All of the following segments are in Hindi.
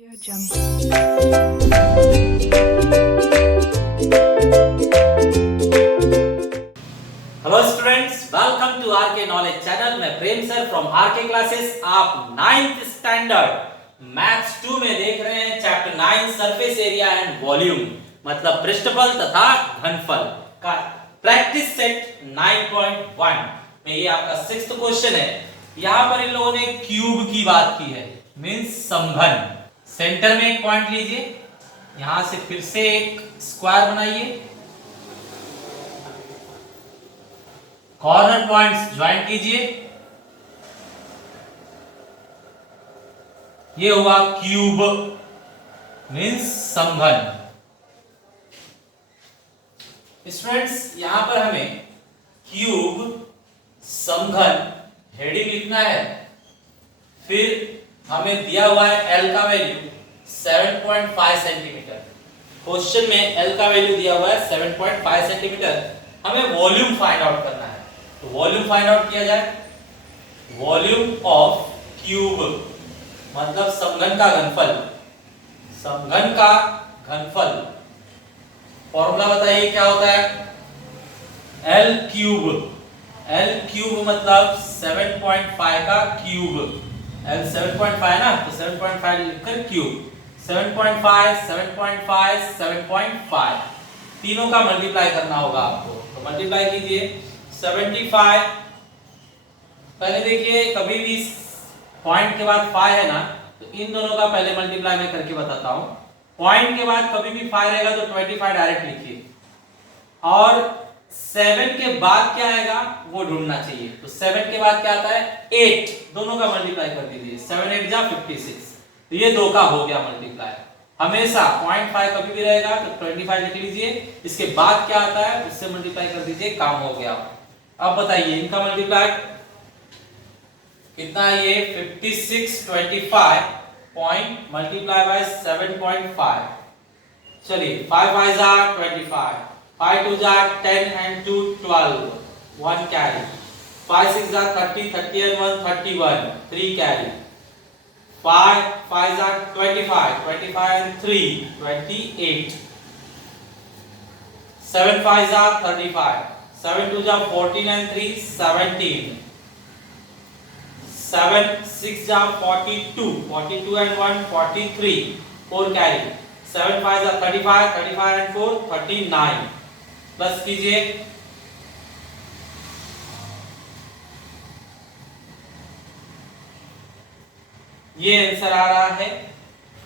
Hello students, welcome to RK knowledge channel. मैं Prem sir from RK classes. आप 9th स्टैंडर्ड मैथ्स 2 में देख रहे हैं chapter 9 surface area and volume, मतलब पृष्ठफल तथा घनफल का प्रैक्टिस सेट 9.1 में ये आपका 6th क्वेश्चन है। यहाँ पर इन लोगों ने क्यूब की बात की है, मींस समघन। सेंटर में एक पॉइंट लीजिए, यहां से फिर से एक स्क्वायर बनाइए, कॉर्नर पॉइंट्स ज्वाइन कीजिए, ये हुआ क्यूब मींस समघन। स्टूडेंट्स, यहां पर हमें क्यूब समघन हेडिंग लिखना है। फिर हमें दिया हुआ है एल का वैल्यू 7.5 सेंटीमीटर। क्वेश्चन में एल का वैल्यू दिया हुआ है 7.5 सेंटीमीटर। हमें वॉल्यूम फाइंड आउट करना है, तो वॉल्यूम फाइंड आउट किया जाए। वॉल्यूम ऑफ क्यूब मतलब समघन का घनफल। समघन का घनफल फॉर्मूला बताइए क्या होता है? L cube. एल क्यूब मतलब 7.5 का क्यूब। L 7.5 ना, तो 7.5 लिखकर क्यूब। 7.5 7.5 7.5 तीनों का मल्टीप्लाई करना होगा आपको, तो मल्टीप्लाई कीजिए। 75 पहले देखिए, कभी भी पॉइंट के बाद 5 है ना, तो इन दोनों का पहले मल्टीप्लाई मैं करके बताता हूं। पॉइंट के बाद कभी भी 5 रहेगा तो 25 डायरेक्ट लिखिए, और 7 के बाद क्या आएगा वो ढूंढना चाहिए। तो 7 के बाद क्या आता है? 8, दोनों का मल्टीप्लाई कर दीजिए। 7 8 जा 56, तो ये दो का हो गया मल्टीप्लाई। हमेशा 0.5 कभी भी रहेगा तो 25 लिख लीजिए, इसके बाद क्या आता है उससे मल्टीप्लाई कर दीजिए, काम हो गया। अब बताइए इनका मल्टीप्लाई कितना है? ये 56 25 पॉइंट मल्टीप्लाई बाय 7.5। चलिए 5 5 जा 25, 5 2 जा 10 and 2 12, 1 carry, 5 6 जा 30, 30 and 1 31, 3 carry, 5 5 जा 25, 25 and 3 28, 7 5 जा 35, 7 2 जा 14 and 3 17, 7 6 जा 42, 42 and 1 43, 4 carry, 7 5 जा 35, 35 and 4 39, प्लस कीजिए। ये आंसर आ रहा है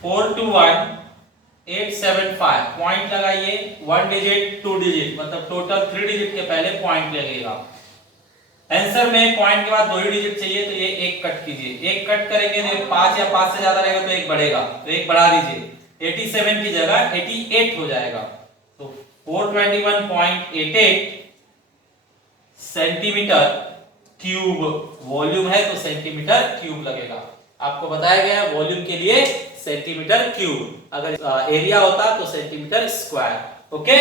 421875। पॉइंट लगाइए, 1 डिजिट 2 डिजिट, मतलब टोटल 3 डिजिट के पहले पॉइंट लगेगा। आंसर में पॉइंट के बाद 2 ही डिजिट चाहिए, तो ये एक कट कीजिए। एक कट करेंगे तो 5 या 5 से ज्यादा रहेगा तो एक बढ़ेगा, तो एक बढ़ा दीजिए। 87 की जगह 88 हो जाएगा। तो 421.88 सेंटीमीटर क्यूब वॉल्यूम है, तो सेंटीमीटर क्यूब लगेगा। आपको बताया गया वॉल्यूम के लिए सेंटीमीटर क्यूब, अगर एरिया होता तो centimetre square. Okay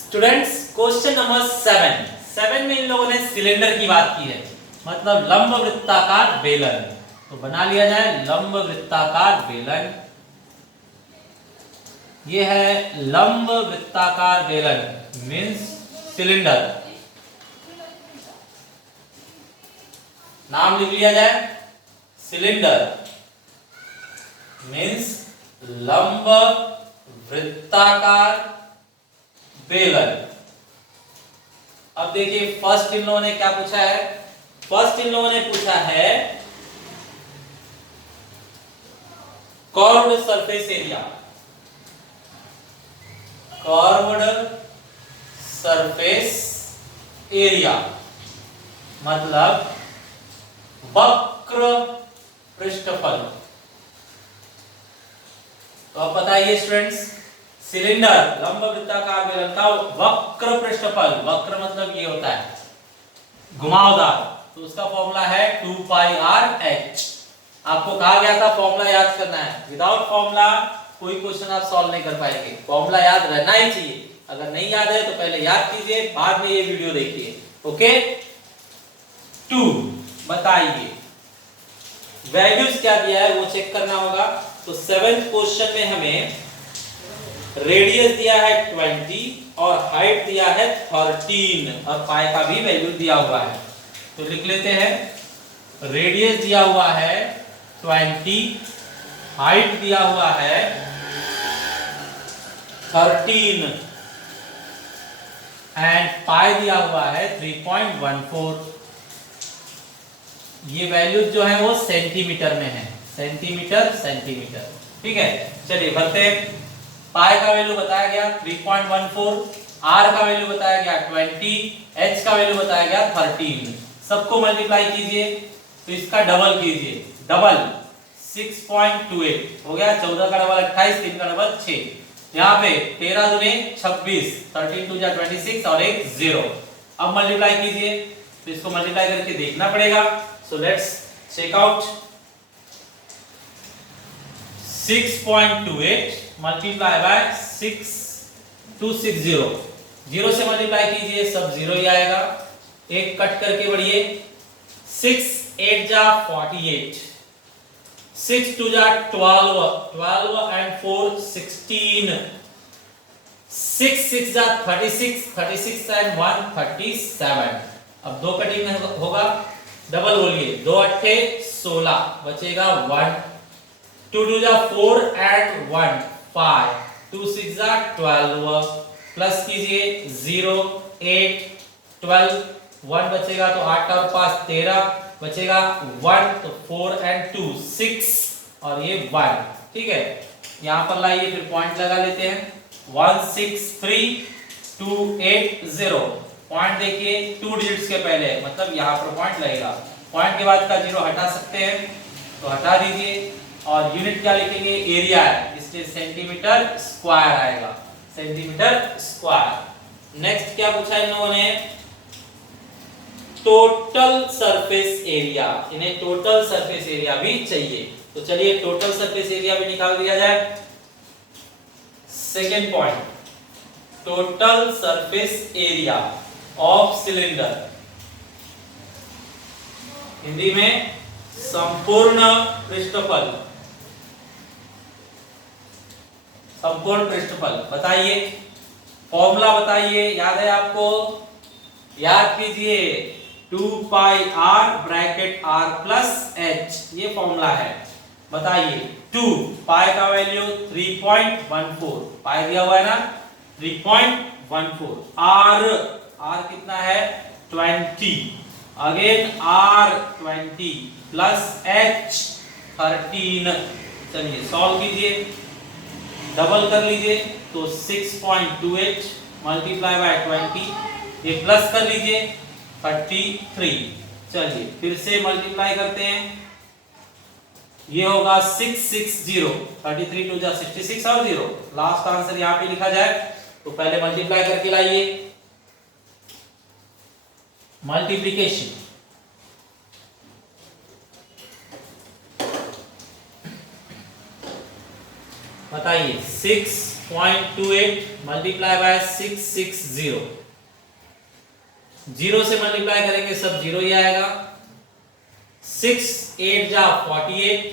students, question number 7 में इन लोगों ने सिलेंडर की बात की है, मतलब लंब वृत्ताकार बेलन। तो बना लिया जाए लंब वृत्ताकार बेलन। ये है लंब वृत्ताकार बेलन मींस सिलेंडर। नाम लिख लिया जाए, सिलेंडर मींस लंब वृत्ताकार बेलन। अब देखिए फर्स्ट इन लोगों ने क्या पूछा है? फर्स्ट इन लोगों ने पूछा है curved surface area. Curved surface area मतलब वक्र पृष्ठफल। तो अब बताइए स्टूडेंट्स, सिलेंडर लंब वृत्ताकार बेलन का वक्र पृष्ठफल, वक्र मतलब ये होता है घुमावदार, तो उसका फॉर्मूला है 2 पाई r h। आपको कहा गया था फॉर्मूला याद करना है, विदाउट फॉर्मूला कोई क्वेश्चन आप सॉल्व नहीं कर पाएंगे। फॉर्मूला याद रहना ही चाहिए, अगर नहीं याद है तो पहले याद कीजिए, बाद में ये वीडियो देखिए। ओके 2 बताइए वैल्यूज क्या दिया है वो चेक करना होगा। तो 7th क्वेश्चन में हमें रेडियस दिया है 20 और हाइट दिया है 13 और पाई का भी वैल्यू दिया हुआ है। तो लिख लेते हैं, रेडियस दिया हुआ है 20, हाइट दिया हुआ है 13 एंड पाई दिया हुआ है 3.14। ये वैल्यू जो है वो सेंटीमीटर में है, सेंटीमीटर सेंटीमीटर। ठीक है, चलिए भरते हैं। पाई का वैल्यू बताया गया 3.14, आर का वैल्यू बताया गया 20, एच का वैल्यू बताया गया 13। सबको मल्टीप्लाई कीजिए तो इसका डबल कीजिए, डबल 6.28 हो गया। 14 का डबल 28, 3 का डबल 6। यहाँ पे 13 दूने 26, 13 2 जा 26 और एक 0। अब मल्टीप्लाई कीजिए तो इसको मल्टीप्लाई करके देखना पड़ेगा। So let's check out. 6.28 multiply by 6260, 0 से मल्टीप्लाई कीजिए सब 0 ही आएगा। एक कट करके बढ़िए, 6 8 जा 48, 6 2 जा 12, 12 एंड 4 16, 6 6 जा 36, 36 एंड 1 37। अब दो कटिंग होगा, डबल बोलिए, 2 8 16 बचेगा 1, 2 2 जा 4 एंड 1 5, 2 6 जा 12 प्लस कीजिए 0 8 12, 1 बचेगा तो 8 और 5 13 बचेगा 1, तो 4 एंड 2 6 और ये 1। ठीक है, यहाँ पर लाइए फिर पॉइंट लगा लेते हैं। 163,280 पॉइंट देखिए 2 डिजिट्स के पहले, मतलब यहाँ पर पॉइंट लगेगा। पॉइंट के बाद का 0 हटा सकते हैं तो हटा दीजिए और यूनिट क्या लिखेंगे, एरिया है, इसलिए सेंटीमीटर स्क्वायर आएगा, सेंटीमीटर स्क्वायर। नेक्स्ट क्या पूछा इन लोगों ने, टोटल सरफेस एरिया। इन्हें टोटल सरफेस एरिया भी चाहिए, तो चलिए टोटल सरफेस एरिया भी निकाल दिया जाए। Second point, total surface area of cylinder, Hindi में संपूर्ण पृष्ठफल, संपूर्ण पृष्ठफल बताइए, फॉर्मूला बताइए, याद है आपको, याद कीजिए 2 pi r bracket r plus h, ये फॉर्मूला है। बताइए 2 पाई का वैल्यू 3.14, पाई दिया हुआ है ना 3.14, आर कितना है 20, अगेन आर 20 प्लस एच 13। चलिए सॉल्व कीजिए, डबल कर लीजिए तो 6.28 मल्टीप्लाई बाय 20, ये प्लस कर लीजिए 33। चलिए फिर से मल्टीप्लाई करते हैं, ये होगा 660, 33 2 जा 66 और 0, लास्ट आंसर यहाँ पे लिखा जाए तो पहले मल्टीप्लाई करके लाइए, मल्टीप्लिकेशन, बताइए 6.28 मल्टीप्लाई बाय 660, 0 से मल्टीप्लाई करेंगे सब 0 ही आएगा। 6 8 जा 48,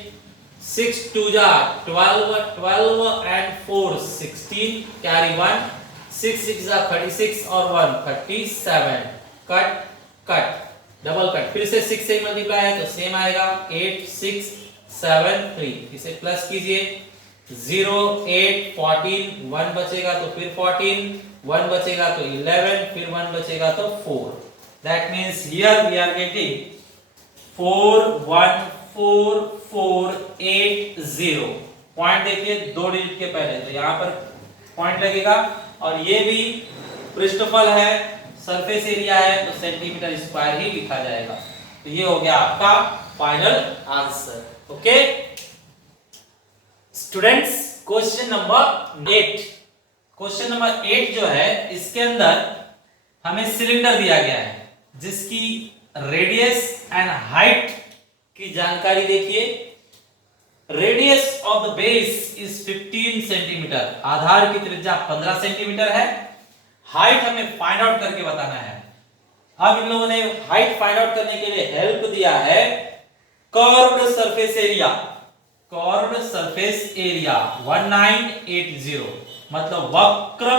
6 2 जा 12, 12 एंड 4 16, कैरी 1, 6 6 जा 36 और 1 37, कट कट डबल कट, फिर से 6 से मल्टीप्लाई है तो सेम आएगा 8 6 7 3, इसे प्लस कीजिए 0 8 14, 1 बचेगा तो फिर 14, 1 बचेगा तो 11, फिर 1 बचेगा तो 4। That means here we are getting 414,480। Point देखिए 2 डिजिट के पहले, तो यहाँ पर पॉइंट लगेगा और ये भी पृष्ठफल है, सरफेस एरिया है, तो सेंटीमीटर स्क्वायर ही लिखा जाएगा। तो ये हो गया आपका final answer. Okay students, question number 8, question number 8 जो है इसके अंदर हमें सिलेंडर दिया गया है जिसकी रेडियस एंड हाइट की जानकारी देखिए। Radius of the base is 15 centimeter, आधार की त्रिज्या 15 सेंटीमीटर है। हाइट हमें फाइंड आउट करके बताना है। अब इन लोगों ने हाइट फाइंड आउट करने के लिए हेल्प दिया है curved surface area. Curved surface area 1980, मतलब वक्र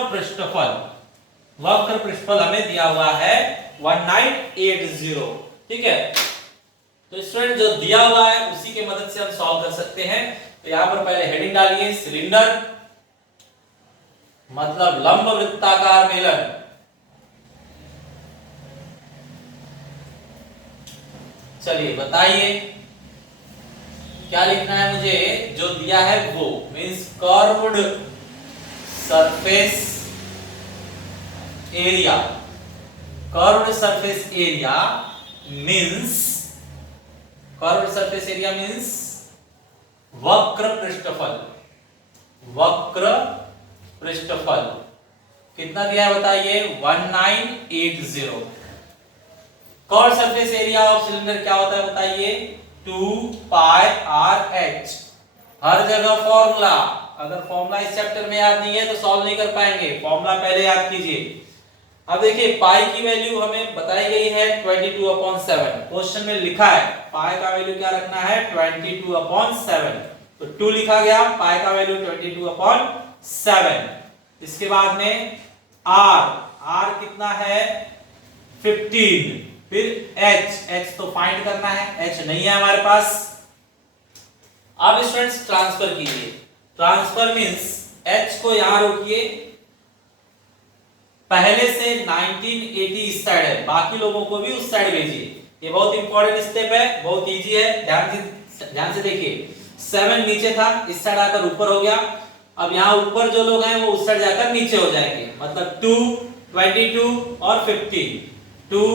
पृष्ठफल हमें दिया हुआ है 1980। ठीक है, तो स्टूडेंट जो दिया हुआ है उसी के मदद से हम सॉल्व कर सकते हैं। तो यहां पर पहले हेडिंग डालिए, सिलेंडर मतलब लंब वृत्ताकार बेलन। चलिए बताइए क्या लिखना है मुझे, जो दिया है वो means curved surface area. Curved surface area means वक्र पृष्ठफल कितना दिया है बताइए, 1980। Curved surface area of cylinder क्या होता है बताइए, 2 पाई आर एच। हर जगह फॉर्मूला, अगर फॉर्मूला इस चैप्टर में याद नहीं है तो सॉल्व नहीं कर पाएंगे, फॉर्मूला पहले याद कीजिए। अब देखिए पाई की वैल्यू हमें बताई गई है 22/7। क्वेश्चन में लिखा है पाई का वैल्यू क्या रखना है, 22/7। तो 2 लिखा गया, पाई का वैल्यू 22/7। इसके बाद में आर कितना है 15, फिर एच तो फाइंड करना है, एच नहीं है हमारे पास। अब स्टूडेंट्स ट्रांसफर कीजिए, ट्रांसफर मींस एच को यहां रोकिए, पहले से 1980 इस साइड है, बाकी लोगों को भी उस साइड भेजिए। ये बहुत इंपॉर्टेंट स्टेप है, बहुत इजी है, ध्यान से देखिए। 7 नीचे था, इस साइड आकर ऊपर हो गया। अब यहाँ ऊपर जो लोग हैं वो उस साइड जाकर नीचे हो जाएंगे, मतलब 2, 22 और 15, 2,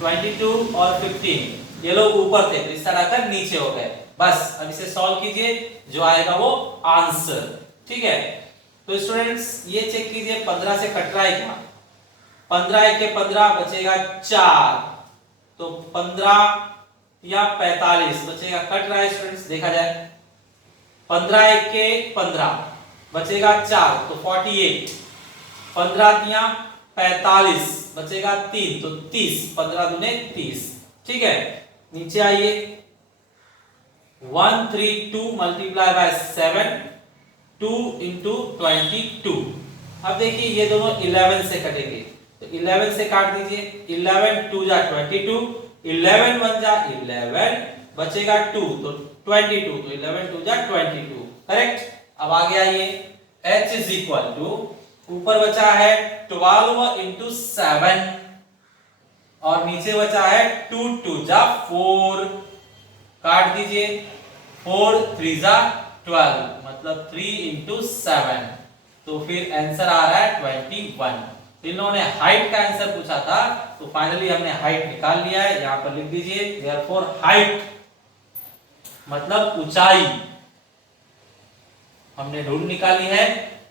22 और 15 ये लोग ऊपर थे तो इस साइड आकर नीचे हो गए। बस अब इसे सॉल्व कीजिए, जो आएगा वो आंसर। ठीक है, तो स्टूडेंट्स ये चेक कीजिए 15 से कट रहा है क्या, 15 1 के 15 बचेगा 4, तो 15 या 45 बचेगा, कट रहा है स्टूडेंट्स देखा जाए। 15 1 के 15 बचेगा 4 तो 48, 15 तिया 45 बचेगा 3 तो 30, 15 दूने 30। ठीक है, नीचे आइए, 132 मल्टीप्लाई बाय 7, 2 into 22। अब देखिए ये दोनों 11 से कटेंगे, तो 11 से काट दीजिए, 11 2 जा 22, 11 1 जा 11, बचेगा 2 तो 22, तो 11 2 जा 22, करेक्ट। अब आगे आइए, h इज इक्वल टू, ऊपर बचा है 12 into 7 और नीचे बचा है 2 2 जा 4, काट दीजिए, 4 3 जा 12 मतलब 3 into 7, तो फिर आंसर आ रहा है 21। इन्होंने हाइट का आंसर पूछा था तो फाइनली हमने हाइट निकाल लिया है, यहां पर लिख दीजिए देयरफॉर हाइट मतलब ऊंचाई हमने ढूंढ निकाली है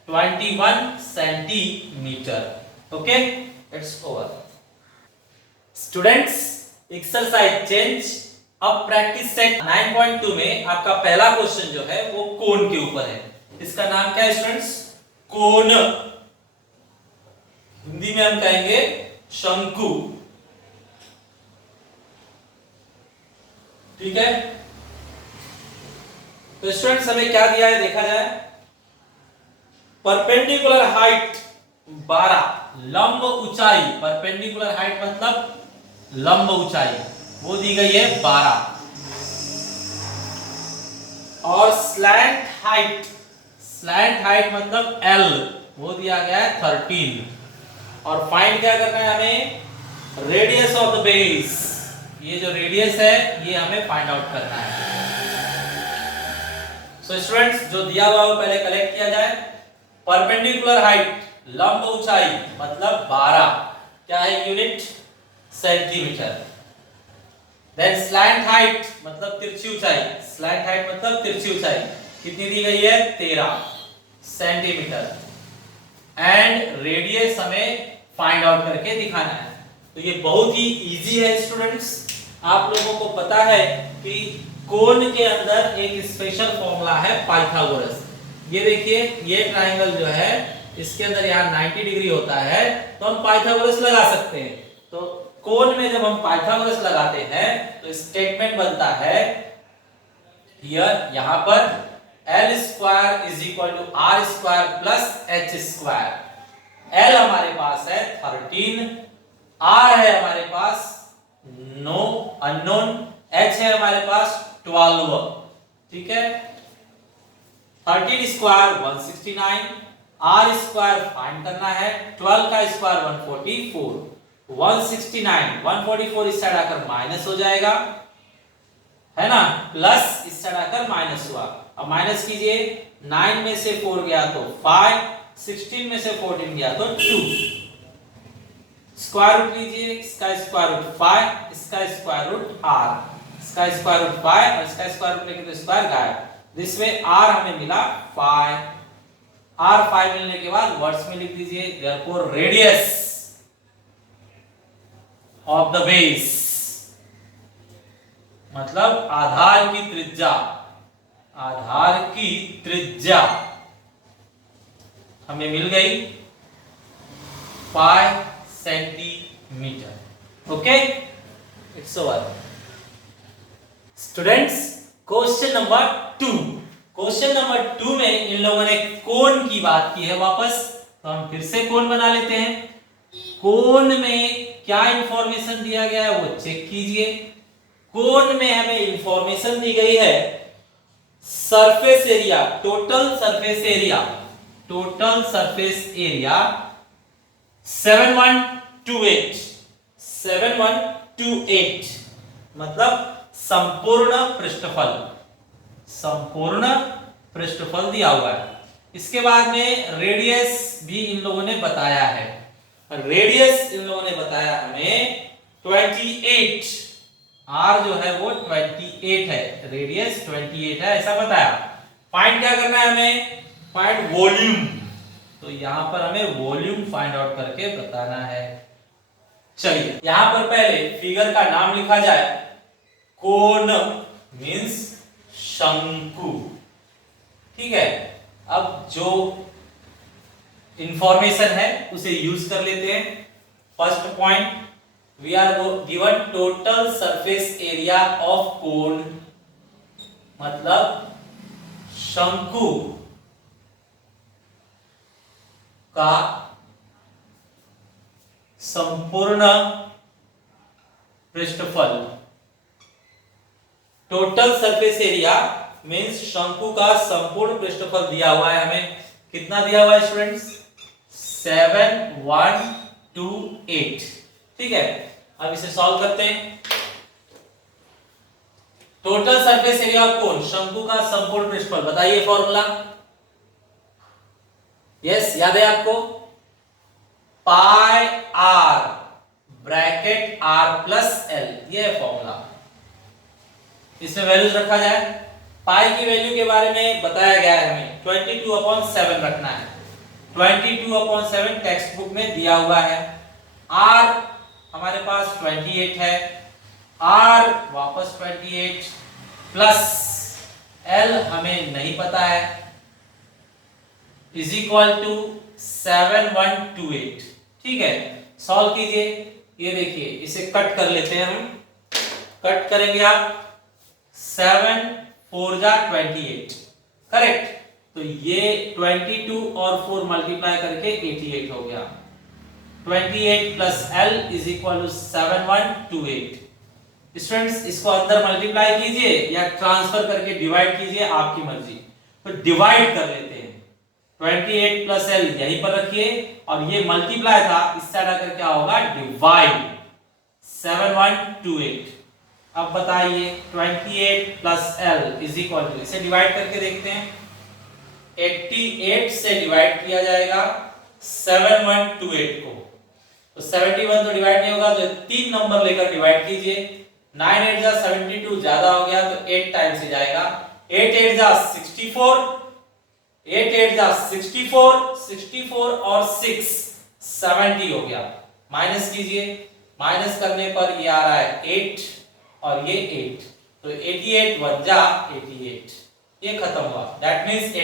21 centimetre. Okay, it's over. Students exercise change. अब प्रैक्टिस सेट 9.2 में आपका पहला क्वेश्चन जो है वो कोन के ऊपर है। इसका नाम क्या है स्टूडेंट्स, कोन। हिंदी में हम कहेंगे शंकु। ठीक है, तो स्टूडेंट्स हमें क्या दिया है देखा जाए। परपेंडिकुलर हाइट 12, लंब ऊंचाई, परपेंडिकुलर हाइट मतलब लंब ऊंचाई वो दी गई है 12, और स्लैंट हाइट मतलब L वो दिया गया है 13, और फाइंड क्या करना है हमें, रेडियस ऑफ द बेस, ये जो रेडियस है ये हमें फाइंड आउट करना है। सो स्टूडेंट्स जो दिया हुआ वो पहले कलेक्ट किया जाए। परपेंडिकुलर हाइट लंब ऊंचाई मतलब 12, क्या है unit, centimetre. Then slant height मतलब तिरछी ऊंचाई, स्लैंट हाइट मतलब तिरछी ऊंचाई कितनी दी गई है 13 सेंटीमीटर, एंड रेडियस हमें फाइंड आउट करके दिखाना है। तो ये बहुत ही इजी है स्टूडेंट्स, आप लोगों को पता है कि कोन के अंदर एक स्पेशल फॉर्मूला है पाइथागोरस। ये देखिए ये ट्रायंगल जो है इसके अंदर यहाँ 90 डिग्री होता है तो हम पाइथागोरस लगा सकते हैं। तो कोन में जब हम पाइथागोरस लगाते हैं तो स्टेटमेंट बनता है हियर, यहां पर L square is equal to R square plus H square. L हमारे पास है 13, आर है हमारे पास नो अननोन, एच है हमारे पास 12। ठीक है, 13 स्क्वायर 169, आर स्क्वायर फाइंड करना है, 12 का स्क्वायर 144, 169 144 इस साइड आकर माइनस हो जाएगा, है ना, प्लस इस साइड आकर माइनस हुआ। अब माइनस कीजिए, 9 में से 4 गया तो 5, 16 में से 14 गया तो 2, स्क्वायर रूट लीजिए, इसका स्क्वायर रूट 5, इसका स्क्वायर रूट r, इसका स्क्वायर रूट 5 और इसका स्क्वायर रूट लेके तो स्क्वायर गायब। दिस में r हमें मिला 5, r 5 मिलने के बाद वर्ड्स में लिख दीजिए therefore radius of the base, मतलब आधार की त्रिज्या, आधार की त्रिज्या हमें मिल गई 5 centimetre. Okay, it's over. Students, question number 2, question number 2 में इन लोगों ने कोण की बात की है वापस, तो हम फिर से कोण बना लेते हैं। कोण में क्या इंफॉर्मेशन दिया गया है वो चेक कीजिए। कोण में हमें इंफॉर्मेशन दी गई है surface area, total surface area, total surface area 7128, 7128 मतलब संपूर्ण पृष्ठफल, संपूर्ण पृष्ठफल दिया हुआ है। इसके बाद में रेडियस भी इन लोगों ने बताया है, रेडियस इन लोगों ने बताया हमें 28, r जो है वो 28 है, रेडियस 28 है ऐसा बताया। फाइंड क्या करना है हमें, फाइंड वॉल्यूम, तो यहां पर हमें वॉल्यूम फाइंड आउट करके बताना है। चलिए यहां पर पहले फिगर का नाम लिखा जाए, कोण मींस शंकु। ठीक है, अब जो इंफॉर्मेशन है उसे यूज कर लेते हैं। First point, we are given total surface area of cone, मतलब शंकु का संपूर्ण पृष्ठफल, टोटल सरफेस एरिया मींस शंकु का संपूर्ण पृष्ठफल दिया हुआ है हमें। कितना दिया हुआ है स्टूडेंट्स, 7128। ठीक है, अब इसे सॉल्व करते हैं। टोटल सरफेस एरिया ऑफ कोन, शंकु का संपूर्ण पृष्ठफल, बताइए फॉर्मूला। यस, याद है आपको, pi r bracket r plus l, ये है फॉर्मूला। इसमें वैल्यूज रखा जाए, पाई की वैल्यू के बारे में बताया गया है हमें 22/7 रखना है, 22/7 टेक्स्ट बुक में दिया हुआ है। आर हमारे पास 28 है, आर वापस 28 प्लस एल हमें नहीं पता है, इज इक्वल टू 7128। ठीक है, सॉल्व कीजिए। ये देखिए, इसे कट कर लेते हैं हम, कट करेंगे आप, 7 4 जा 28, करेक्ट। तो ये 22 और 4 मल्टीप्लाई करके 88 हो गया। 28 plus L is equal to 7128। Students, इसको अंदर मल्टीप्लाई कीजिए या ट्रांसफर करके डिवाइड कीजिए, आपकी मर्जी। तो डिवाइड कर लेते हैं, 28 प्लस एल यहीं पर रखिए और ये मल्टीप्लाई था, इस साइड आकर क्या होगा, डिवाइड 7128। अब बताइए 28 plus L is equal to, इसे डिवाइड करके देखते हैं, 88 से डिवाइड किया जाएगा 7128 को, तो 71 तो डिवाइड नहीं होगा, तो 3 नंबर लेकर डिवाइड कीजिए। 9 8 जा 72, ज्यादा हो गया तो 8 टाइम से जाएगा, 8 8 जा 64, 8 8 जा 64, 64 और 6 70 हो गया। माइनस कीजिए, माइनस करने पर ये आ रहा है 8 और ये 8, तो 88 1 जा 88, ये खत्म हुआ, दैट मींस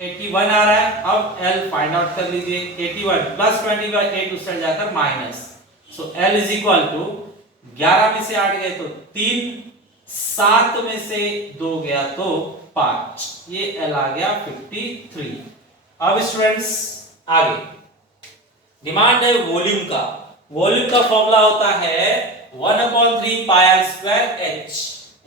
81 आ रहा है। अब L फाइंड आउट कर लीजिए, 81 प्लस 28 उस साइड जाकर minus, so L is equal to 11 में से 8 गए तो 3, 7 में से 2 गया तो 5, ये L आ गया 53। अब स्टूडेंट्स आगे डिमांड है वॉल्यूम का। वॉल्यूम का फॉर्मूला होता है 1/3 pi r square h,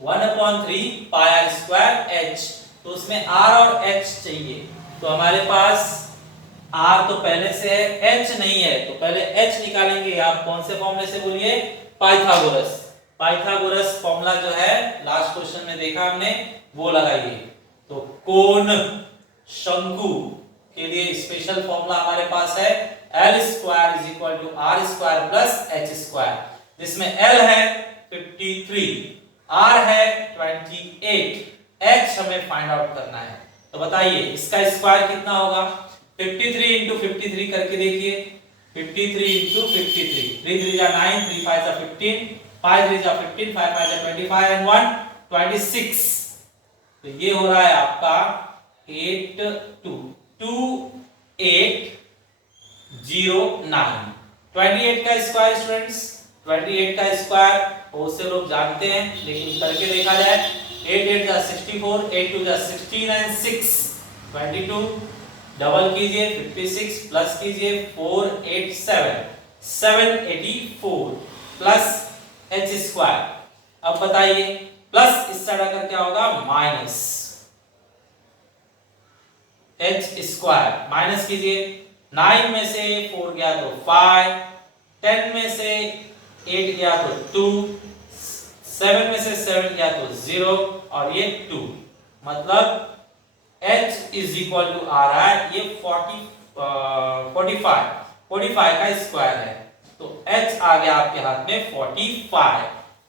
1/3 pi r square h. तो उसमें R और H चाहिए, तो हमारे पास R तो पहले से है, H नहीं है, तो पहले H निकालेंगे। आप कौन से फॉर्मूले से बोलिए? पाइथागोरस। पाइथागोरस फॉर्मूला जो है लास्ट क्वेश्चन में देखा हमने, वो लगाइए। तो कोण शंकु के लिए स्पेशल फॉर्मूला हमारे पास है L square is equal to R square plus H square, जिसमें L है 53, R है 28, H हमें फाइंड आउट करना है। तो बताइए इसका स्क्वायर कितना होगा? 53 इंटू 53 करके देखिए, 53 इंटू 53, 3 3 जा 9, 3 5 जा 15, 5 3 जा 15, 5 5 जा 25 एंड 1 26। तो ये हो रहा है आपका 8 2 2 8 0 9। 28 का स्क्वायर स्टूडेंट्स, 28 का स्क्वायर बहुत से लोग जानते हैं, लेकिन करके देखा जाए। 8 8 जा 64, 8 2 जा 16 एंड 6 22, डबल कीजिए 56 प्लस कीजिए 487 784 प्लस H स्क्वायर। अब बताइए प्लस इस साइड आकर क्या होगा? माइनस H स्क्वायर, माइनस कीजिए। 9 में से 4 गया तो 5, 10 में से 8 गया तो 2, 7 में से 7 गया तो 0 और ये 2, मतलब H इज इक्वल टू आ रहा है ये 45 का स्क्वायर है। तो H आ गया आपके हाथ में 45।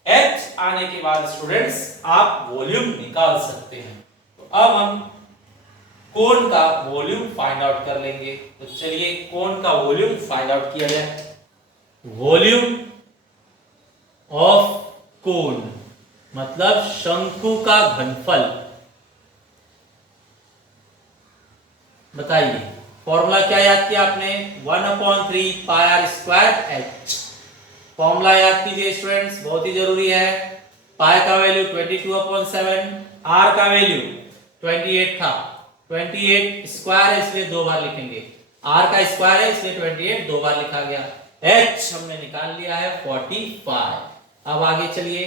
H आने के बाद स्टूडेंट्स आप वॉल्यूम निकाल सकते हैं। तो अब हम कोण का वॉल्यूम फाइंड आउट कर लेंगे। तो चलिए कोण का वॉल्यूम फाइंड आउट किया जाए। वॉल्यूम ऑफ कोण मतलब शंकु का घनफल। बताइए फॉर्मूला क्या याद किया आपने? 1/3 pi r square H. Formula याद कीजिए स्टूडेंट्स, बहुत ही जरूरी है। पाई का वैल्यू 22/7, आर का वैल्यू 28 था। 28 स्क्वायर है इसलिए 2 बार लिखेंगे, आर का स्क्वायर है इसलिए 28 2 बार लिखा गया। एच हमने निकाल लिया है 45। अब आगे चलिए,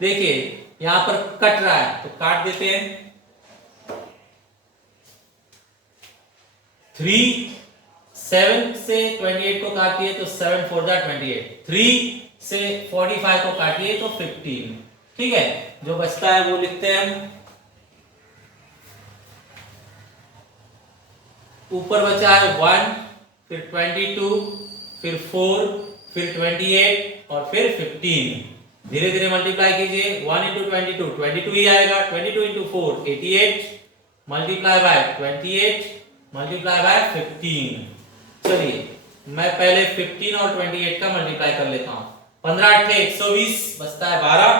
देखिए यहां पर कट रहा है तो काट देते हैं। 3 7 से 28 को काटिए तो 7 4 जा 28, 3 से 45 को काटिए तो 15। ठीक है, जो बचता है वो लिखते हैं हम। ऊपर बचा है 1, फिर 22, फिर 4, फिर 28 और फिर 15। धीरे धीरे मल्टीप्लाई कीजिए। 1 इंटू 22 22 ही आएगा। 22 into 4 88, multiply by 28 multiply by 15। चलिए मैं पहले 15 और 28 का मल्टीप्लाई कर लेता हूं। 15 8 120, बचता है 12।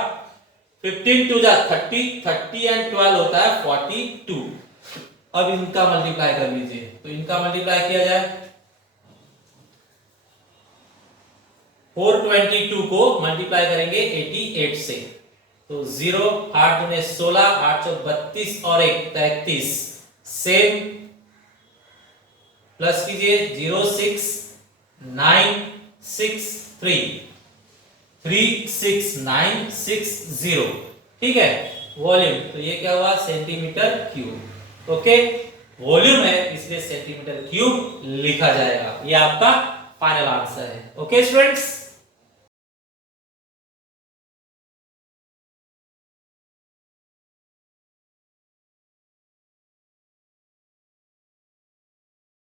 15 2 जा 30, 30 एंड 12 होता है 42। अब इनका मल्टीप्लाई कर लीजिए। तो इनका मल्टीप्लाई किया जाए, 422 को मल्टीप्लाई करेंगे 88 से, तो 0 8 दूने 16, 8 चौक 32 और 1 33। सेम प्लस कीजिए 0 6 9 6 3 3 6 9 6 0। ठीक है, वॉल्यूम तो ये क्या हुआ? Centimetre cube. ओके, वॉल्यूम है इसलिए सेंटीमीटर क्यूब लिखा जाएगा। ये आपका फाइनल आंसर है। Okay students.